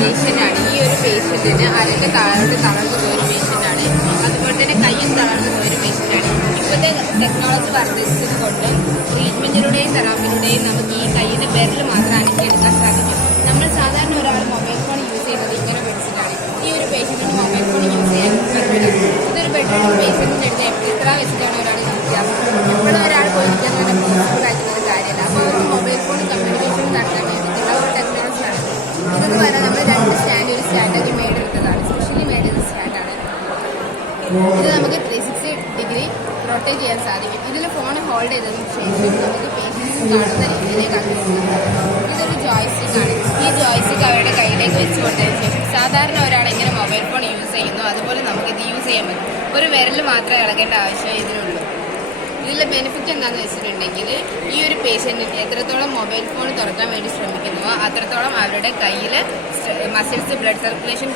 പേഷ്യൻ്റാണ്. ഈ ഒരു പേഷ്യൻറ്റിന് അരക്ക് താഴോട്ട് തളർന്നു പോയൊരു പേഷ്യൻ്റാണ്. അതുപോലെ തന്നെ കയ്യും തളർന്നു പോയൊരു പേഷ്യൻ്റാണ്. ഇപ്പോഴത്തെ ടെക്നോളജി വർദ്ധിച്ചത് കൊണ്ട് ട്രീറ്റ്മെൻറ്റിലൂടെയും തെറാപ്പിയിലൂടെയും നമുക്ക് ഈ കയ്യിൻ്റെ വിരൽ മാത്രം അനക്കിയെടുക്കാൻ സാധിക്കും. നമ്മൾ സാധാരണ ഒരാൾ മൊബൈൽ ഫോൺ യൂസ് ചെയ്യുന്നത് ഇങ്ങനെ പിടിച്ചിട്ടാണ്. ഈ ഒരു പേഷ്യൻറ്റിന് മൊബൈൽ ഫോൺ യൂസ് ചെയ്യാൻ ഇതൊരു ബെഡ് പേഷ്യൻറ്റിൻ്റെ അടുത്ത് എത്ര വെച്ചിട്ടാണ് ഒരാൾ യൂസ് ചെയ്യാറ്. എപ്പോഴും ഒരാൾ പോയിരിക്കാൻ തന്നെ പോസിബിൾ ആയിട്ടുള്ള കാര്യമല്ല. അപ്പോൾ അവർക്ക് മൊബൈൽ ഫോൺ കമ്മ്യൂണിക്കേഷൻ നടത്താൻ വേണ്ടിയിട്ടുള്ള ഒരു ടെക്നോളജിയാണ്. ഇതെന്ന് പറഞ്ഞാൽ നമ്മൾ രണ്ട് സ്റ്റാൻഡ് ഒരു സ്റ്റാൻഡാക്കി മേടെടുത്തതാണ്. സ്പെഷ്യലി മേടെടുത്ത സ്റ്റാൻഡാണ് ഇത്. നമുക്ക് 360 ഡിഗ്രി റൊട്ടേറ്റ് ചെയ്യാൻ സാധിക്കും. ഇതിൽ ഫോൺ ഹോൾഡ് ചെയ്തതിന് ശേഷം നമുക്ക് പേഷ്യൻസ് കാണുന്ന രീതിയിലേക്ക് ആക്കിയിട്ടുണ്ട്. ഇതൊരു ജോയ്സ്റ്റിക്കാണ്. ഈ ജോയ്സ്റ്റിക്ക് അവരുടെ കയ്യിലേക്ക് വെച്ച് കൊടുത്തതിന് ശേഷം സാധാരണ ഒരാൾ എങ്ങനെ മൊബൈൽ ഫോൺ യൂസ് ചെയ്യുന്നു അതുപോലെ നമുക്ക് ഇത് യൂസ് ചെയ്യാൻ പറ്റും. ഒരു വിരൽ മാത്രമേ ഇളകേണ്ട ആവശ്യം ഇതിനുള്ളൂ. ഇതിലെ ബെനിഫിറ്റ് എന്താണെന്ന് വെച്ചിട്ടുണ്ടെങ്കിൽ ഈ ഒരു പേഷ്യൻറ്റിന് എത്രത്തോളം മൊബൈൽ ഫോൺ തുറക്കാൻ വേണ്ടി ശ്രമിക്കുന്നുവോ അത്രത്തോളം അവരുടെ കയ്യിൽ മസിൽസ് ബ്ലഡ് സർക്കുലേഷൻ